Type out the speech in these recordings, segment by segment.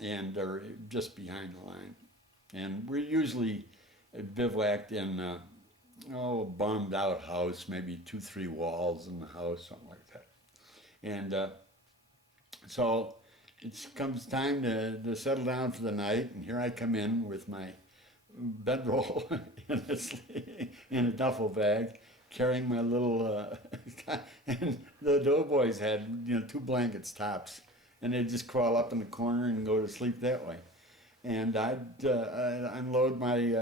and are just behind the line. And we're usually bivouacked in bombed out house, maybe 2, 3 walls in the house, something like that. And so it comes time to settle down for the night, and here I come in with my bedroll in a duffel bag, carrying my little, and the doughboys had 2 blankets tops, and they'd just crawl up in the corner and go to sleep that way. And I'd unload my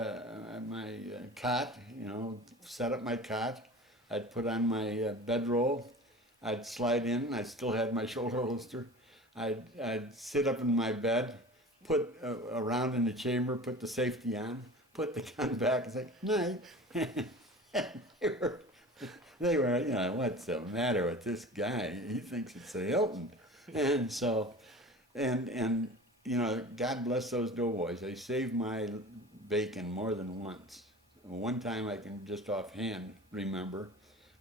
cot, set up my cot. I'd put on my bedroll. I'd slide in. I still had my shoulder holster. I'd sit up in my bed, put around in the chamber, put the safety on, put the gun back, and say night. they were, what's the matter with this guy? He thinks it's a Hilton, and so, and God bless those doughboys. They saved my bacon more than once. One time I can just offhand remember,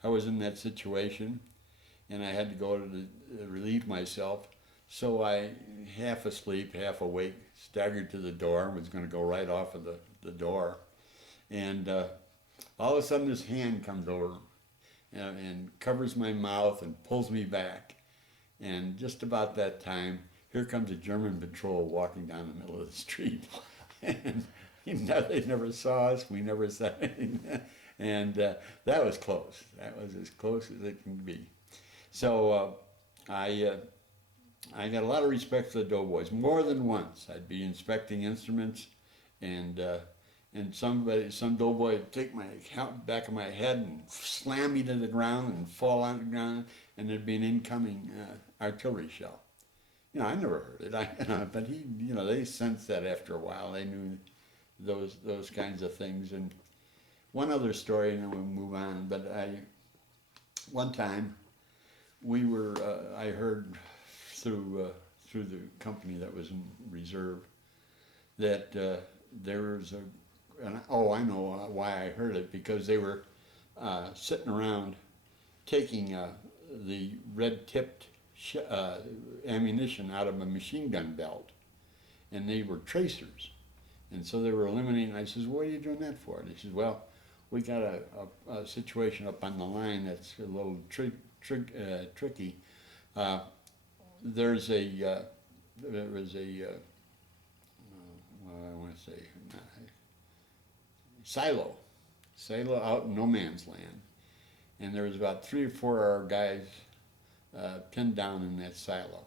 I was in that situation, and I had to go to relieve myself. So I, half asleep, half awake, staggered to the door and was going to go right off of the door. And all of a sudden this hand comes over and covers my mouth and pulls me back. And just about that time, here comes a German patrol walking down the middle of the street. And they never saw us, we never saw anything. And that was close. That was as close as it can be. So I got a lot of respect for the doughboys. More than once, I'd be inspecting instruments, and some doughboy would take my back of my head and slam me to the ground and fall on the ground, and there'd be an incoming artillery shell. I never heard it, but they sensed that after a while. They knew those kinds of things. And one other story, and then we'll move on. But one time I heard through the company that was in reserve that there was I know why I heard it, because they were sitting around taking the red-tipped ammunition out of a machine gun belt, and they were tracers, and so they were eliminating. I says, "What are you doing that for?" They says, "Well, we got a situation up on the line that's a little tricky. There was a what I want to say, silo out in no man's land, and there was about 3 or 4 of our guys pinned down in that silo,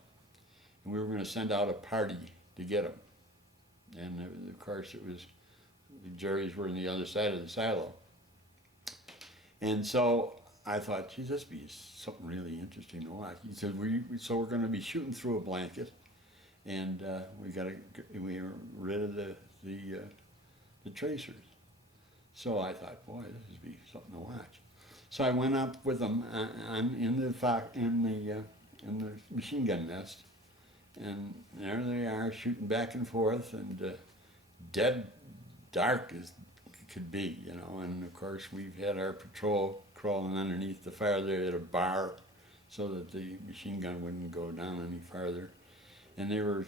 and we were going to send out a party to get them. And of course, it was the Jerry's were on the other side of the silo, and so I thought, geez, this would be something really interesting to watch. He said, so we're going to be shooting through a blanket, and we were rid of the tracers. So I thought, boy, this would be something to watch. So I went up with them in the machine gun nest, and there they are shooting back and forth, and dead dark as could be, And of course, we've had our patrol crawling underneath the fire. They had a bar so that the machine gun wouldn't go down any farther, and they were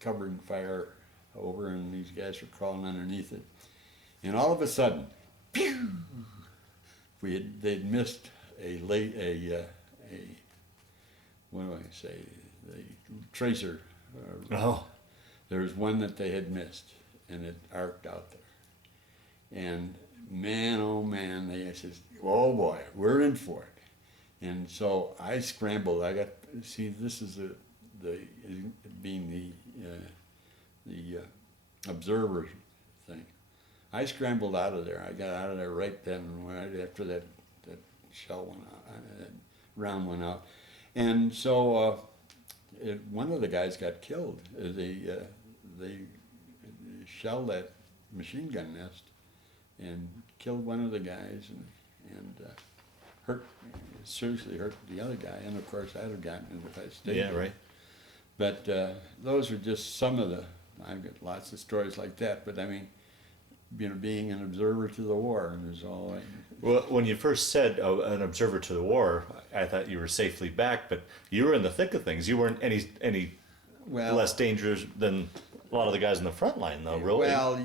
covering fire over, and these guys were crawling underneath it. And all of a sudden, pew! They'd missed the tracer. There was one that they had missed, and it arced out there. And man, oh man, they says, oh boy, we're in for it. And so I scrambled. This is being the observer thing. I scrambled out of there. I got out of there right then, right after that shell went out, that round went out. And so one of the guys got killed. They shelled that machine gun nest and killed one of the guys, and seriously hurt the other guy. And of course, I'd have gotten it if I stayed. Yeah, right. But those are just some of the. I've got lots of stories like that. But I mean, being an observer to the war, and there's all. Well, when you first said an observer to the war, I thought you were safely back, but you were in the thick of things. You weren't any Well, less dangerous than a lot of the guys in the front line, though, really. well,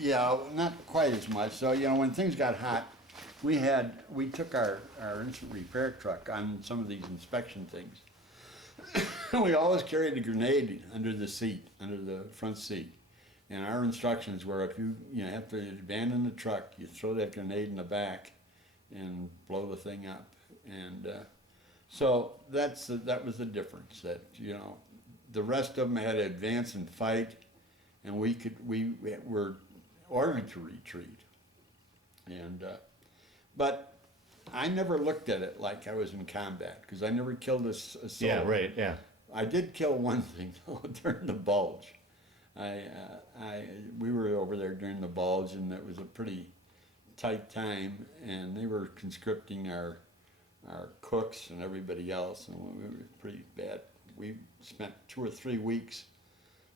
yeah, not quite as much. So, you know, when things got hot, we took our instant repair truck on some of these inspection things. We always carried a grenade under the seat, under the front seat. And our instructions were, if you have to abandon the truck, you throw that grenade in the back and blow the thing up. And so that was the difference. That, you know, the rest of them had to advance and fight, and we were ordered to retreat. And but I never looked at it like I was in combat, because I never killed a soldier. Yeah, right, yeah. I did kill one thing though, during the bulge. We were over there during the bulge, and it was a pretty tight time, and they were conscripting our cooks and everybody else, and we were pretty bad. We spent 2 or 3 weeks.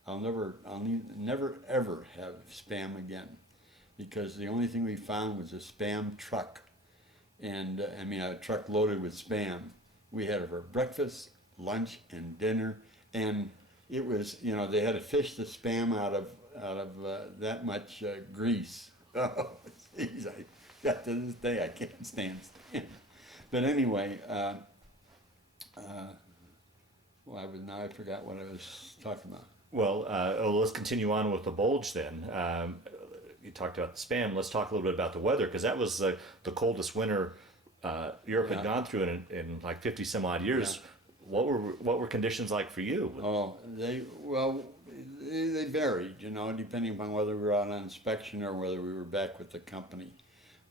I'll never ever have spam again, because the only thing we found was a spam truck, and a truck loaded with spam. We had it for breakfast, lunch, and dinner, and it was, you know, they had to fish the spam out of that much grease. Oh, geez, I got to this day I can't stand spam. But anyway, I forgot what I was talking about. Well, let's continue on with the bulge then. You talked about the spam. Let's talk a little bit about the weather, because that was the coldest winter Europe had gone through in like 50 some odd years. Yeah. What were conditions like for you? Oh, they varied, you know, depending upon whether we were out on inspection or whether we were back with the company.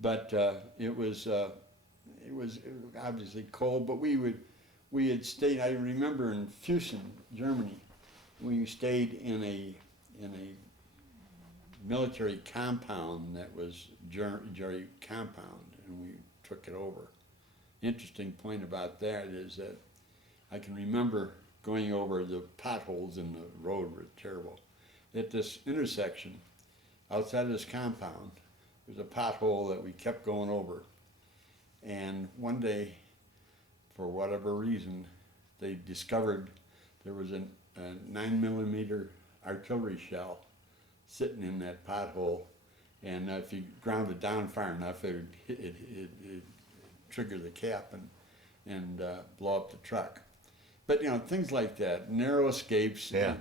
But it was obviously cold. But we had stayed. I remember in Füssen, Germany, we stayed in a military compound that was Jerry compound, and we took it over. The interesting point about that is that I can remember going over the potholes in the road were terrible. At this intersection, outside of this compound, there's a pothole that we kept going over. And one day, for whatever reason, they discovered there was a 9mm artillery shell sitting in that pothole, and if you ground it down far enough, it'd trigger the cap and blow up the truck. But, you know, things like that, narrow escapes. Yeah.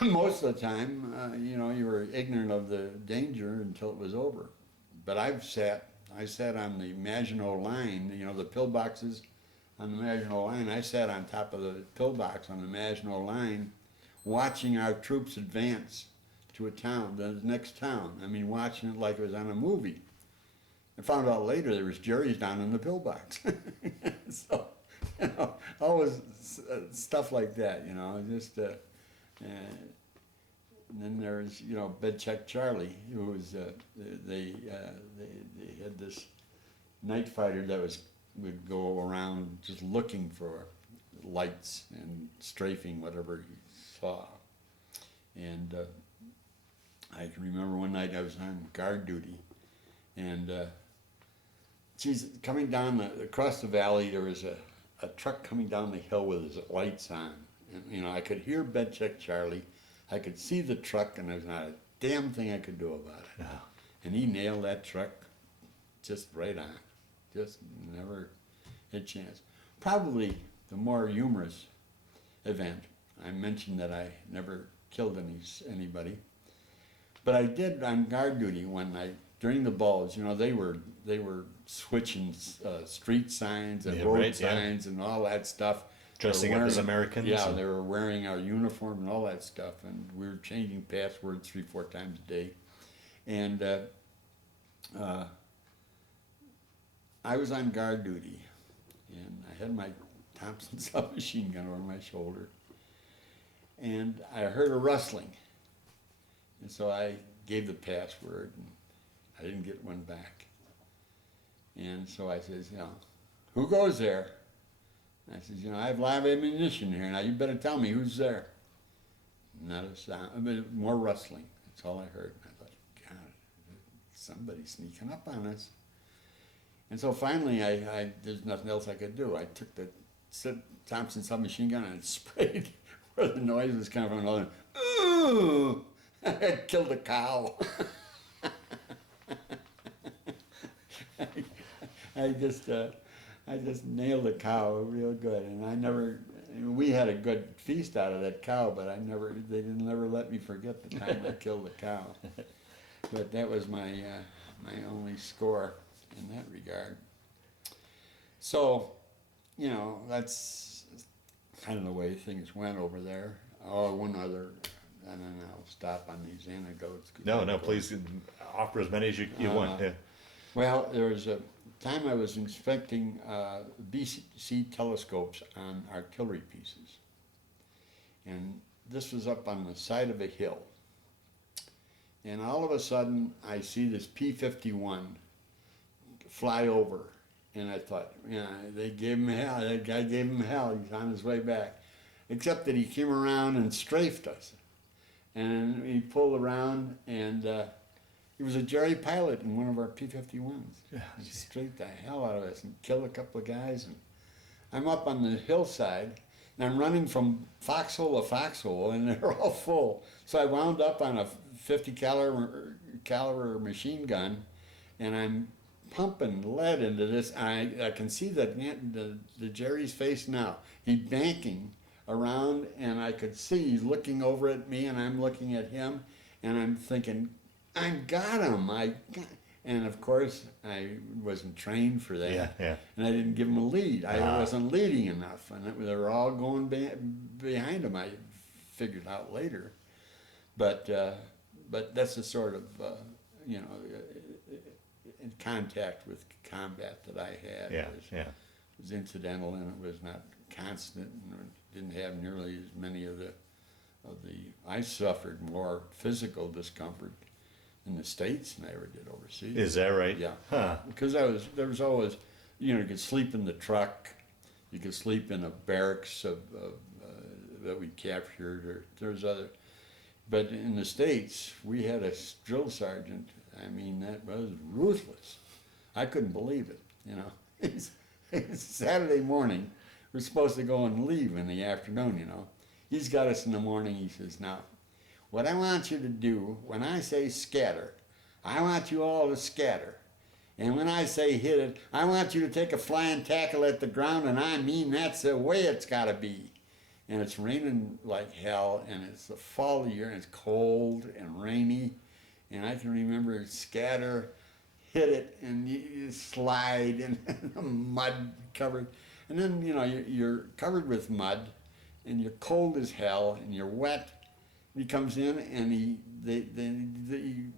Most of the time, you know, you were ignorant of the danger until it was over. But I sat on the Maginot Line, you know, the pillboxes on the Maginot Line. I sat on top of the pillbox on the Maginot Line, watching our troops advance to a town, the next town. I mean, watching it like it was on a movie. I found out later there was Jerry's down in the pillbox. So, you know, always stuff like that, you know, just, and then there's, you know, Bed Check Charlie, who was, they had this night fighter that would go around just looking for lights and strafing whatever he saw. And I can remember one night I was on guard duty, and coming down across the valley, there was a truck coming down the hill with his lights on. And, you know, I could hear Bed Check Charlie, I could see the truck, and there's not a damn thing I could do about it. No. And he nailed that truck just right on. Just never had a chance. Probably the more humorous event, I mentioned that I never killed anybody, but I did on guard duty one night during the bulge. You know, they were switching street signs and road signs and all that stuff. Dressing up as Americans. Yeah, they were wearing our uniform and all that stuff, and we were changing passwords 3-4 times a day. And I was on guard duty, and I had my Thompson submachine gun over my shoulder, and I heard a rustling, and so I gave the password, and I didn't get one back. And so I says, you know, who goes there? And I says, you know, I have live ammunition here. Now you better tell me who's there. Not a sound. I mean, more rustling. That's all I heard. And I thought, God, somebody's sneaking up on us. And so finally, there's nothing else I could do. I took the Thompson submachine gun and sprayed where the noise was coming from. Another, ooh, I killed a cow. I just nailed a cow real good, and we had a good feast out of that cow, but they didn't never let me forget the time I killed a cow. But that was my only score in that regard. So, that's kind of the way things went over there. Oh, one other, and then I'll stop on these anecdotes. No, please offer as many as you want. Yeah. Well, there was a time I was inspecting BC telescopes on artillery pieces. And this was up on the side of a hill. And all of a sudden, I see this P-51 fly over. And I thought, they gave him hell. That guy gave him hell. He's on his way back. Except that he came around and strafed us. And he pulled around, and he was a Jerry pilot in one of our P-51s. Yeah. He strafed the hell out of us and killed a couple of guys. And I'm up on the hillside, and I'm running from foxhole to foxhole, and they're all full. So I wound up on a 50 caliber machine gun, and I'm pumping lead into this. I can see the Jerry's face now. He's banking around, and I could see he's looking over at me, and I'm looking at him, and I'm thinking, I got him. And of course, I wasn't trained for that. Yeah. And I didn't give him a lead. I wasn't leading enough, and they were all going behind him. I figured out later, but that's the sort of in contact with combat that I had. It was incidental, and it was not constant, and didn't have nearly as many of the. I suffered more physical discomfort in the States than I ever did overseas. Is that right? Yeah. Huh. Because there was always, you could sleep in the truck, you could sleep in a barracks that we captured, or there's other. But in the States, we had a drill sergeant. I mean, that was ruthless. I couldn't believe it. It's Saturday morning. We're supposed to go and leave in the afternoon. He's got us in the morning. He says, now, what I want you to do, when I say scatter, I want you all to scatter. And when I say hit it, I want you to take a flying tackle at the ground, and I mean that's the way it's got to be. And it's raining like hell, and it's the fall of the year, and it's cold and rainy. And I can remember scatter, hit it, and you slide, and the mud covered. And then, you're covered with mud, and you're cold as hell, and you're wet. He comes in, and he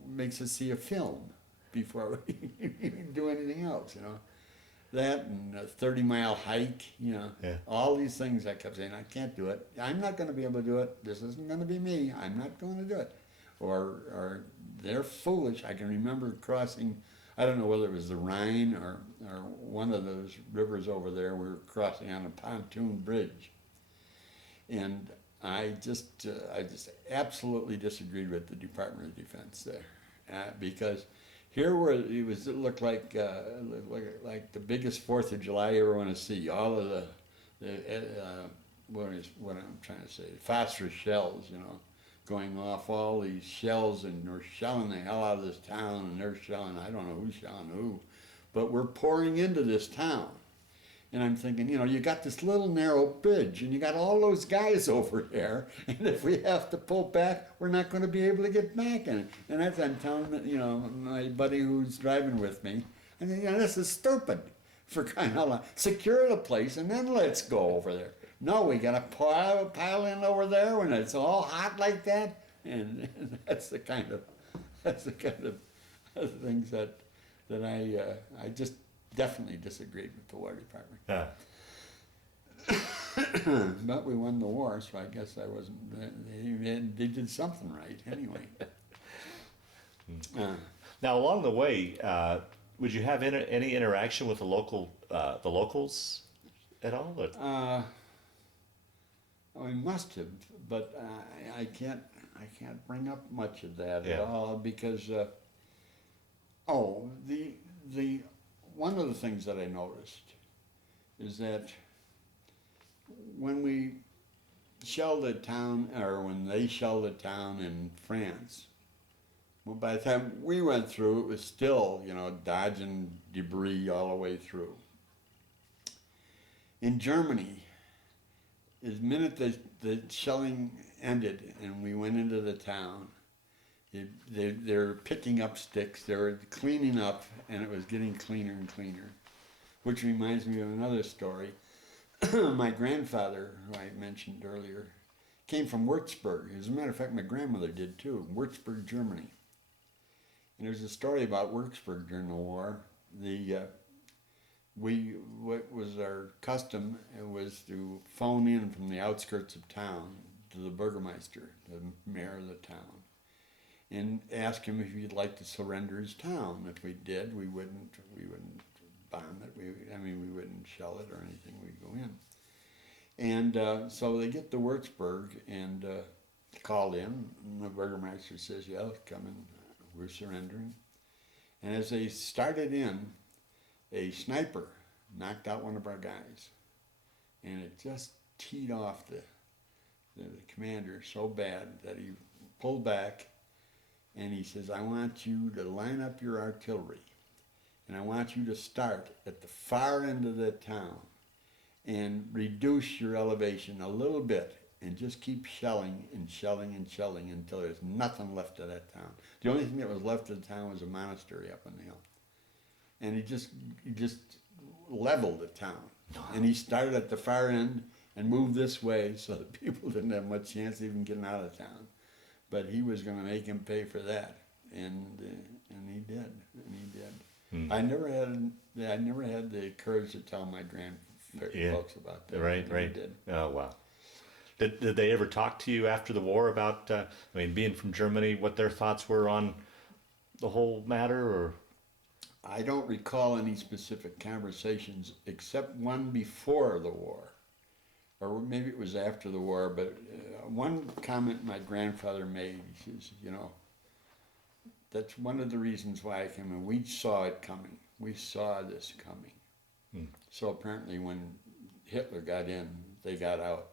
makes us see a film before we do anything else, That and a 30-mile hike, all these things I kept saying, I can't do it. I'm not going to be able to do it. This isn't going to be me. I'm not going to do it. Or they're foolish. I can remember crossing, I don't know whether it was the Rhine or one of those rivers over there. We were crossing on a pontoon bridge. And I just absolutely disagreed with the Department of Defense there, because here it looked like the biggest 4th of July you ever want to see. All of what I'm trying to say, phosphorus shells, going off, all these shells, and we're shelling the hell out of this town, and they're shelling, I don't know who's shelling who, but we're pouring into this town. And I'm thinking, you got this little narrow bridge, and you got all those guys over there, and if we have to pull back, we're not going to be able to get back in it. And as I'm telling, my buddy who's driving with me, I think, this is stupid, for crying out loud. Secure the place, and then let's go over there. No, we got to pile in over there when it's all hot like that, and that's the kind of things that I just definitely disagreed with the War Department. But we won the war, so I guess I wasn't. They did something right anyway. Now, along the way, would you have any interaction with the locals at all? We must have, but I can't bring up much of that at all, because the one of the things that I noticed is that when we shelled a town, or when they shelled a town in France, well, by the time we went through, it was still, dodging debris all the way through. In Germany, the minute the shelling ended and we went into the town, they're picking up sticks, they were cleaning up, and it was getting cleaner and cleaner. Which reminds me of another story. My grandfather, who I mentioned earlier, came from Würzburg. As a matter of fact, my grandmother did too, Würzburg, Germany. And there's a story about Würzburg during the war. What was our custom was to phone in from the outskirts of town to the burgomaster, the mayor of the town, and ask him if he'd like to surrender his town. If we did, we wouldn't bomb it. We wouldn't shell it or anything. We'd go in. And so they get to Würzburg and called in. And the burgomaster says, "Yeah, come in. We're surrendering." And as they started in, a sniper knocked out one of our guys, and it just teed off the commander so bad that he pulled back, and he says, "I want you to line up your artillery, and I want you to start at the far end of the town and reduce your elevation a little bit and just keep shelling and shelling and shelling until there's nothing left of that town." The only thing that was left of the town was a monastery up on the hill. And he just leveled the town. And he started at the far end and moved this way so that people didn't have much chance of even getting out of town. But he was going to make him pay for that, and he did. I never had the courage to tell my folks about that. Right. Did. Oh wow. Did they ever talk to you after the war about, being from Germany, what their thoughts were on the whole matter, or? I don't recall any specific conversations except one before the war, or maybe it was after the war. But one comment my grandfather made, he says, that's one of the reasons why I came in. We saw it coming. We saw this coming. So apparently when Hitler got in, they got out.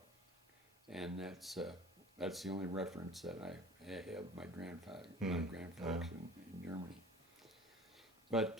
And that's the only reference that I have my grandfather, my grandfolks in Germany. But